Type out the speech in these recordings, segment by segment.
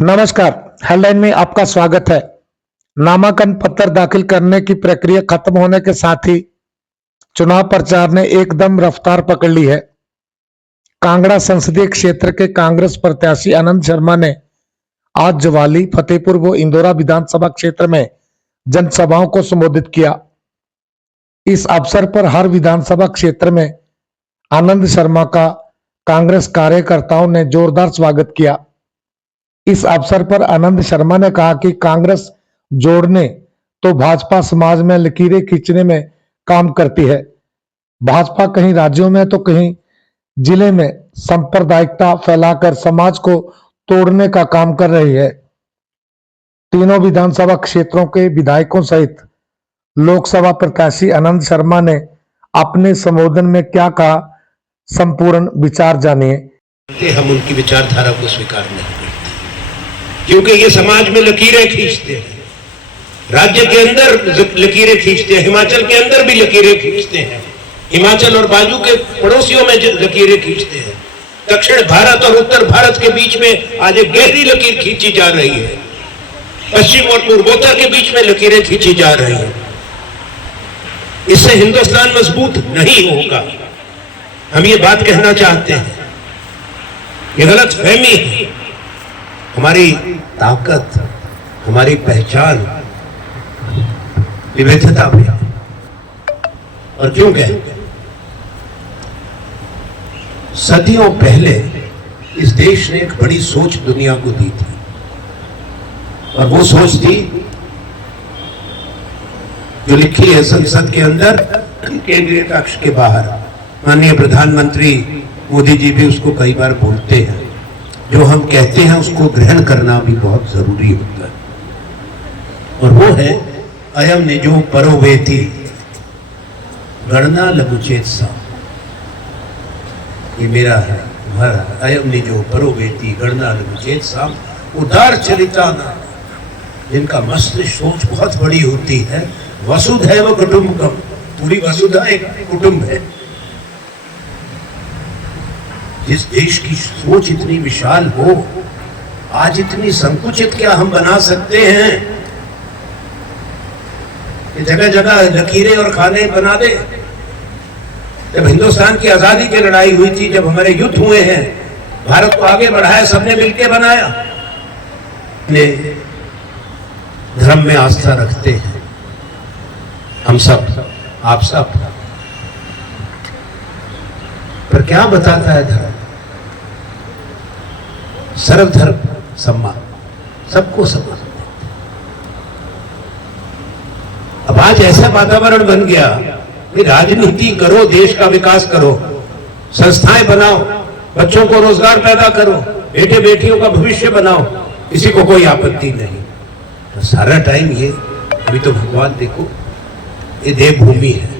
नमस्कार। हेडलाइन में आपका स्वागत है। नामांकन पत्र दाखिल करने की प्रक्रिया खत्म होने के साथ ही चुनाव प्रचार ने एकदम रफ्तार पकड़ ली है। कांगड़ा संसदीय क्षेत्र के कांग्रेस प्रत्याशी आनंद शर्मा ने आज जवाली, फतेहपुर व इंदौरा विधानसभा क्षेत्र में जनसभाओं को संबोधित किया। इस अवसर पर हर विधानसभा क्षेत्र में आनंद शर्मा का कांग्रेस कार्यकर्ताओं ने जोरदार स्वागत किया। इस अवसर पर आनंद शर्मा ने कहा कि कांग्रेस जोड़ने तो भाजपा समाज में लकीरें खींचने में काम करती है। भाजपा कहीं राज्यों में तो कहीं जिले में सांप्रदायिकता फैलाकर समाज को तोड़ने का काम कर रही है। तीनों विधानसभा क्षेत्रों के विधायकों सहित लोकसभा प्रत्याशी आनंद शर्मा ने अपने संबोधन में क्या कहा, संपूर्ण विचार जानिए। हम उनकी विचारधारा को स्वीकार नहीं करते क्योंकि ये समाज में लकीरें खींचते हैं, राज्य के अंदर लकीरें खींचते हैं, हिमाचल के अंदर भी लकीरें खींचते हैं, हिमाचल और बाजू के पड़ोसियों में लकीरें खींचते हैं। दक्षिण भारत और उत्तर भारत के बीच में आज एक गहरी लकीर खींची जा रही है, पश्चिम और पूर्वोत्तर के बीच में लकीरें खींची जा रही है। इससे हिंदुस्तान मजबूत नहीं होगा। हम ये बात कहना चाहते हैं, ये गलत फहमी है। हमारी ताकत, हमारी पहचान विविधता में। और क्यों कहते हैं, सदियों पहले इस देश ने एक बड़ी सोच दुनिया को दी थी, और वो सोच थी जो लिखी है संसद के अंदर, केंद्रीय कक्ष के बाहर। माननीय प्रधानमंत्री मोदी जी भी उसको कई बार बोलते हैं, जो हम कहते हैं उसको ग्रहण करना भी बहुत जरूरी होता है। और वो है अयम निजो परो वेति गणना लघुचेत सा। ये मेरा है, तुम्हारा। अयम निजो परो वेति गणना लघुचेत सा। उदार चरिता ना, जिनका मस्तिष्क सोच बहुत बड़ी होती है। वसुधैव कुटुंबकम, पूरी वसुधा एक कुटुंब है। जिस देश की सोच इतनी विशाल हो, आज इतनी संकुचित क्या हम बना सकते हैं कि जगह जगह लकीरें और खाने बना दे। जब हिंदुस्तान की आजादी की लड़ाई हुई थी, जब हमारे युद्ध हुए हैं, भारत को आगे बढ़ाया सबने मिलकर बनाया। ने धर्म में आस्था रखते हैं हम सब, आप सब, पर क्या बताता है धर्म? सर्वधर्म सम्मान, सबको सम्मान। अब आज ऐसा वातावरण बन गया कि राजनीति करो, देश का विकास करो, संस्थाएं बनाओ, बच्चों को रोजगार पैदा करो, बेटे बेटियों का भविष्य बनाओ, किसी को कोई आपत्ति नहीं। तो सारा टाइम ये, अभी तो भगवान देखो, ये देवभूमि है।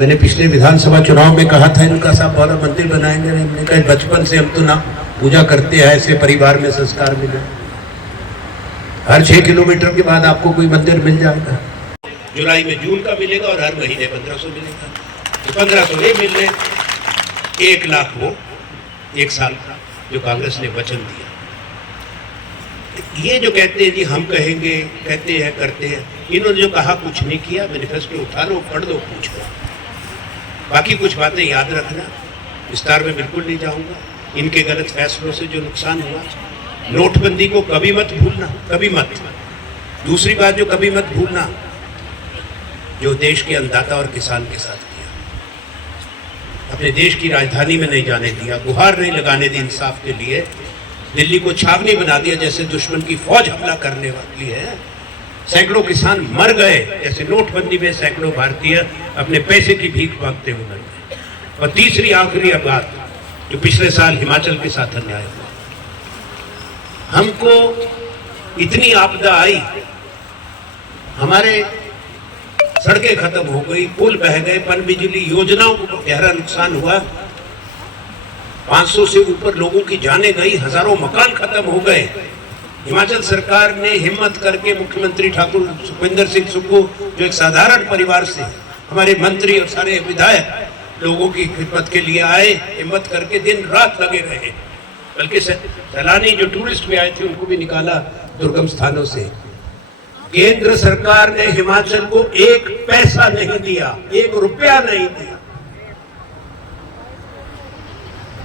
मैंने पिछले विधानसभा चुनाव में कहा था, इनका साहब वाला मंदिर बनाएंगे। हमने कहा बचपन से हम तो ना पूजा करते हैं, ऐसे परिवार में संस्कार मिले। हर 6 किलोमीटर के बाद आपको कोई मंदिर मिल जाएगा। जुलाई में जून का मिलेगा और हर महीने 1500 मिलेगा। तो 1500 ये मिल रहे, 1 लाख वो 1 साल का जो कांग्रेस ने वचन दिया। ये जो कहते हैं जी हम कहेंगे, कहते हैं, करते हैं, इन्होंने जो कहा कुछ नहीं किया। मैनिफेस्टो उठा लो, पढ़ लो, पूछ लो। बाकी कुछ बातें याद रखना, विस्तार में बिल्कुल नहीं जाऊंगा। इनके गलत फैसलों से जो नुकसान हुआ, नोटबंदी को कभी मत भूलना, कभी मत। दूसरी बात जो कभी मत भूलना, जो देश के अन्नदाता और किसान के साथ किया, अपने देश की राजधानी में नहीं जाने दिया, गुहार नहीं लगाने दी इंसाफ के लिए, दिल्ली को छावनी बना दिया जैसे दुश्मन की फौज हमला करने वाली है। सैकड़ों किसान मर गए, जैसे नोटबंदी में सैकड़ों भारतीय अपने पैसे की भीख मांगते हुए मर गए। और तीसरी आखिरी बात, जो पिछले साल हिमाचल के साथ अन्याय हुआ, हमको इतनी आपदा आई, हमारे सड़कें खत्म हो गई, पुल बह गए, पनबिजली योजनाओं को गहरा नुकसान हुआ, 500 से ऊपर लोगों की जानें गई, हजारों मकान खत्म हो गए। हिमाचल सरकार ने हिम्मत करके, मुख्यमंत्री ठाकुर सुखविंदर सिंह सुक्खू जो एक साधारण परिवार से, हमारे मंत्री और सारे विधायक लोगों की खिदमत के लिए आए, हिम्मत करके दिन रात लगे रहे। बल्कि सैलानी जो टूरिस्ट भी आए थे उनको भी निकाला दुर्गम स्थानों से। केंद्र सरकार ने हिमाचल को एक पैसा नहीं दिया, एक रुपया नहीं दिया।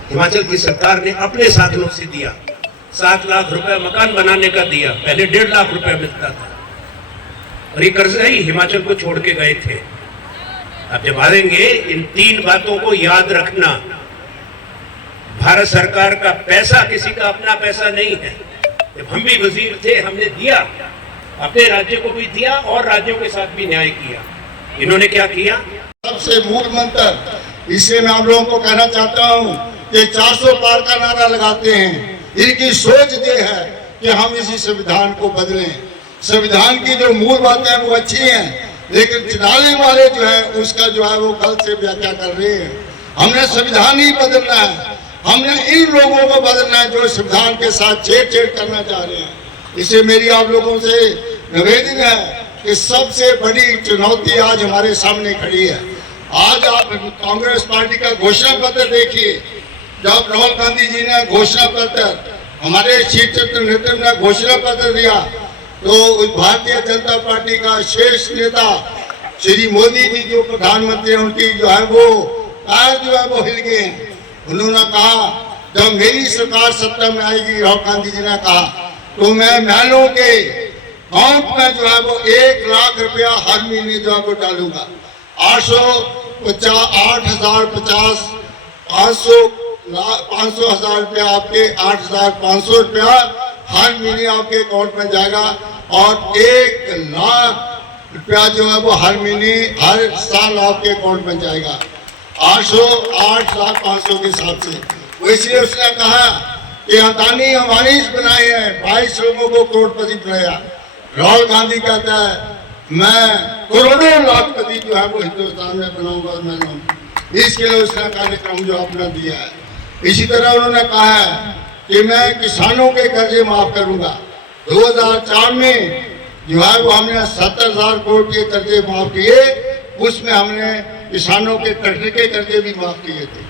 हिमाचल की सरकार ने अपने साधनों से दिया। 7 लाख रुपए मकान बनाने का दिया, पहले 1.5 लाख रुपए मिलता था। और ये कर्ज ही हिमाचल को छोड़ के गए थे। अब जब आएंगे इन 3 बातों को याद रखना। भारत सरकार का पैसा किसी का अपना पैसा नहीं है। जब हम भी वजीर थे हमने दिया, अपने राज्य को भी दिया और राज्यों के साथ भी न्याय किया। इन्होंने क्या किया? सबसे मूल मंत्र इससे मैं आप लोगों को कहना चाहता हूं कि 400 पार का नारा लगाते हैं। इनकी सोच ये है कि हम इसी संविधान को बदलें। संविधान की जो मूल बातें हैं वो अच्छी हैं, लेकिन चलाने वाले जो है उसका जो है वो गलत से व्याख्या कर रहे हैं। हमने संविधान ही बदलना है, हमने इन लोगों को बदलना है जो संविधान के साथ छेड़छाड़ करना चाह रहे हैं। इससे मेरी आप लोगों से निवेदन है कि सबसे बड़ी चुनौती आज हमारे सामने खड़ी है। आज आप कांग्रेस पार्टी का घोषणा पत्र देखिए। जब राहुल गांधी जी ने घोषणा पत्र, हमारे शीर्ष नेतृत्व ने घोषणा पत्र दिया, तो भारतीय जनता पार्टी का शीर्ष नेता श्री मोदी जी जो प्रधानमंत्री उनकी जो है वो पैर जो है वो हिल गए। उन्होंने कहा जब मेरी सरकार सत्ता में आएगी, राहुल गांधी जी ने कहा, तो मैं महलों के अकाउंट में जो है वो 1 लाख रुपया हर महीने जो है वो डालूंगा। 500,000 रुपया आपके 8,500 रुपया हर महीने आपके अकाउंट में जाएगा और 1 लाख रुपया जो है वो हर महीने हर साल आपके अकाउंट में जाएगा। 8,500 के हिसाब से। वो इसलिए उसने कहा कि अदानी हमारी बनाए हैं, 22 लोगों को करोड़पति बनाया। राहुल गांधी कहता है मैं करोड़ों लाखपति जो है वो हिंदुस्तान में बनाऊंगा, मैं लाऊंगा। इसके लिए उसने कार्यक्रम जो अपना दिया है। इसी तरह उन्होंने कहा है कि मैं किसानों के कर्जे माफ करूंगा। 2004 में जो है वो हमने 70,000 करोड़ के कर्जे माफ किए, उसमें हमने किसानों के ट्रैक्टर के कर्जे भी माफ किए थे।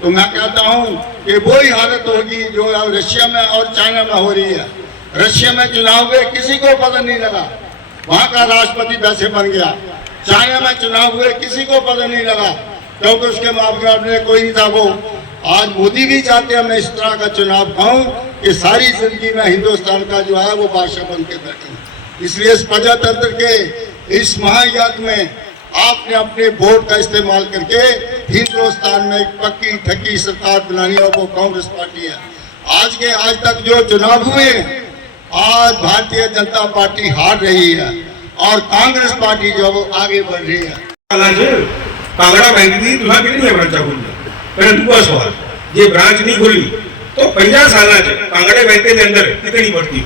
तो मैं कहता हूं कि वही हालत होगी जो रशिया में और चाइना में हो रही है। रशिया में चुनाव हुए, किसी को पता नहीं लगा, वहां का राष्ट्रपति वैसे बन गया। चाइना में चुनाव हुए, किसी को पता नहीं लगा, क्योंकि उसके मुकाबले में कोई नहीं था। वो आज मोदी भी चाहते हैं मैं इस तरह का चुनाव पाऊं कि सारी जिंदगी में हिंदुस्तान का जो है वो बादशाह बन के बैठूं। इसलिए इस प्रजातंत्र के इस महायज्ञ में आपने अपने वोट का इस्तेमाल करके हिंदुस्तान में एक पक्की ठक्की सरकार बनानी है, वो कांग्रेस पार्टी है। आज तक जो चुनाव हुए, आज भारतीय जनता पार्टी हार रही है और कांग्रेस पार्टी जो वो आगे बढ़ रही है। कांगड़ा बैंक की तुला कितनी ब्रांचा खुली, पर दूसरा सवाल ये ब्रांच नहीं खुली तो 50 साल कांगड़े बैंक के अंदर कितनी बढ़ती।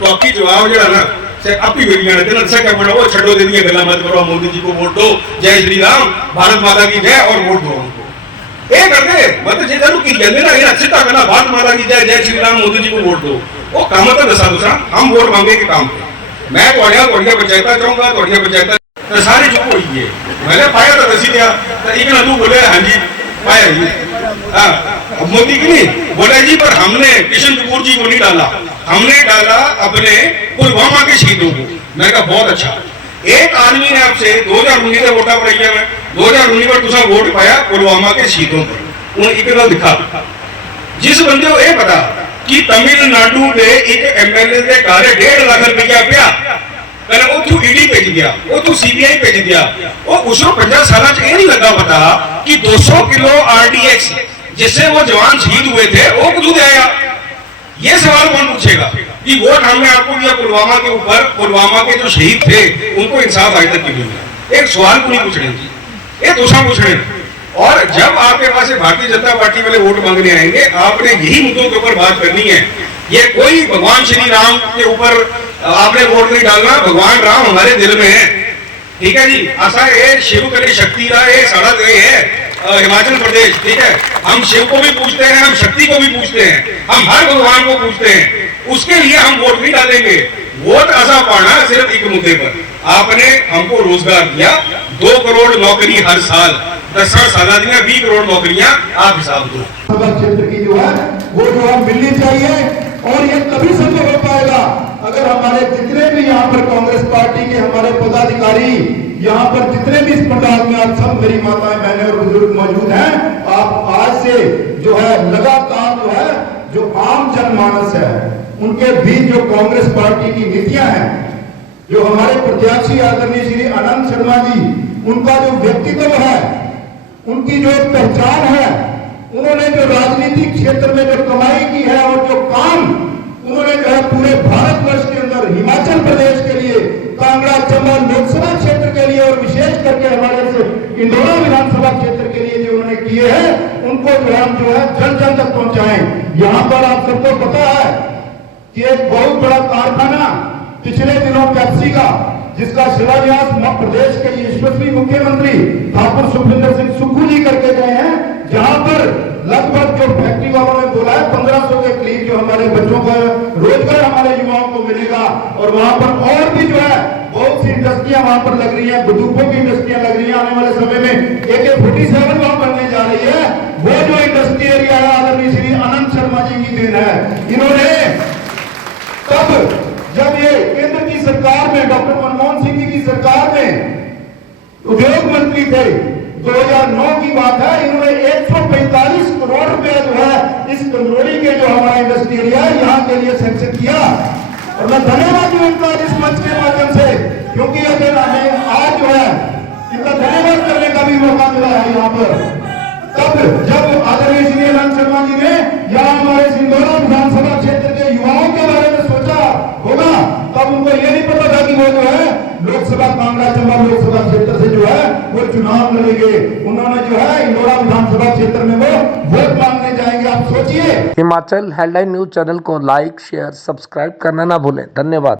तो आपकी जवाब जो है ना आप ही बेटियां रहते अच्छा क्या पड़ा वो छठो दे दिए, गला मत करो, मोदी जी को वोट दो, जय श्री राम, भारत माता की जय और वोट दो उनको। ये करके मतलब जे करू कि कहते ना ये अच्छी था ना, भारत माता की जय, जय श्री राम, मोदी जी को वोट दो। वो काम तो दसा दूसरा हम वोट मांगे के काम पे मैं तोड़िया पंचायत चाहूंगा, तोड़िया पंचायत तो सारी चुप हुई है। मैंने पाया तो दसी दिया तो एक ना तू बोले हाँ जी पाया जी, हाँ मोदी की नहीं बोले जी, पर हमने किशन कपूर जी को नहीं डाला, हमने डाला अपने पुलवामा के शहीदों को। मैं कहा बहुत अच्छा। एक आदमी ने आपसे 2019 में वोटा पड़ी है, मैं 2019 में तुसा वोट पाया पुलवामा के शहीदों पर, उन्हें एक गल दिखा। जिस बंदे को यह पता कि तमिलनाडु के एक एमएलए के घर 1.5 लाख रुपया पिया, पहले वो तू ईडी भेज दिया, वो तू सीबीआई भेज दिया, वो उसको 50 साल ये नहीं लगा पता कि 200 किलो आरडीएक्स जिससे वो जवान शहीद हुए थे वो कदू आया। ये सवाल कौन पूछेगा कि वोट हमने आपको दिया पुलवामा के ऊपर, पुलवामा के जो शहीद थे उनको इंसाफ आज तक नहीं मिला। एक सवाल को नहीं पूछ रहे जी, ये दूसरा पूछ रहे। और जब आपके पास भारतीय जनता पार्टी वाले वोट मांगने आएंगे, आपने यही मुद्दों के ऊपर बात करनी है। ये कोई भगवान श्री राम के ऊपर आपने वोट नहीं डालना, भगवान राम हमारे दिल में है, ठीक है जी। ऐसा ये शिव करे शक्ति का ये सड़क है हिमाचल प्रदेश, ठीक है। हम शिव को भी पूछते हैं, हम शक्ति को भी पूछते हैं, हम हर भगवान को पूछते हैं। उसके लिए हम वोट नहीं डालेंगे। वोट ऐसा पाना सिर्फ एक मुद्दे पर, आपने हमको रोजगार दिया, 2 करोड़ नौकरी हर साल, 10 साल दिया 20 करोड़ नौकरियां, आप हिसाब दो। क्षेत्र की जो है वो जो है मिलनी चाहिए। और ये तभी संभव हो पाएगा अगर हमारे जितने भी यहाँ पर कांग्रेस पार्टी के हमारे पदाधिकारी, यहाँ पर जितने भी इस पंडाल में आज सब मेरी माताएं बहनें और बुजुर्ग मौजूद हैं, आप आज से जो है लगातार जो है जो आम जनमानस है उनके बीच जो कांग्रेस पार्टी की नीतियां हैं, जो हमारे प्रत्याशी आदरणीय श्री आनंद शर्मा जी, उनका जो व्यक्तित्व है, उनकी जो पहचान है, उन्होंने जो राजनीतिक क्षेत्र में जो कमाई की है और जो काम उन्होंने जो है पूरे भारतवर्ष के अंदर हिमाचल प्रदेश के लिए, कांगड़ा चंबा लोकसभा क्षेत्र के लिए और विशेष करके हमारे इंदौर विधानसभा क्षेत्र के लिए जो उन्होंने किए हैं, उनको जो हम जो है जन जन तक पहुंचाएं। यहाँ पर आप सबको पता है कि एक बहुत बड़ा कारखाना पिछले दिनों पेप्सी का, जिसका शिलान्यास प्रदेश के यशस्वी मुख्यमंत्री ठाकुर सुखविंदर सिंह सुक्खू जी करके गए हैं, जहां पर लगभग जो फैक्ट्री वालों ने बोला है 1500 के करीब जो हमारे बच्चों का रोजगार हमारे युवाओं को मिलेगा। और वहां पर और भी जो है बहुत सी इंडस्ट्रियां वहां पर लग रही है, बंदूकों की इंडस्ट्रियां लग रही है, आने वाले समय में AK-47 वहां बनने जा रही है। वो जो इंडस्ट्री एरिया है आदरणीय श्री आनंद शर्मा जी की देन है। इन्होंने तब जब ये केंद्र की सरकार में डॉक्टर मनमोहन सिंह जी की सरकार में उद्योग मंत्री थे, 2009 की बात है, इन्होंने 145 करोड़ रुपए जो है इस कंदरोड़ी के जो हमारा इंडस्ट्री एरिया है यहाँ के लिए सैंक्शन किया। और मैं धन्यवाद दूं इनका इस मंच के माध्यम से, क्योंकि अगर हमें आज जो है इनका धन्यवाद करने का भी मौका मिला है यहाँ पर। तब जब आदरणीय श्री आनंद शर्मा जी ने यहाँ हमारे सिंदौरा विधानसभा क्षेत्र के युवाओं के बारे में सोचा होगा, तब उनको ये नहीं पता था कि वो जो है लोकसभा कांगड़ा चंबा लोकसभा क्षेत्र से जो है वो चुनाव लड़ेंगे। उन्होंने जो है इंदौरा विधानसभा क्षेत्र में वो वोट मांगने जाएंगे। आप सोचिए। हिमाचल हेडलाइन न्यूज चैनल को लाइक, शेयर, सब्सक्राइब करना ना भूलें। धन्यवाद।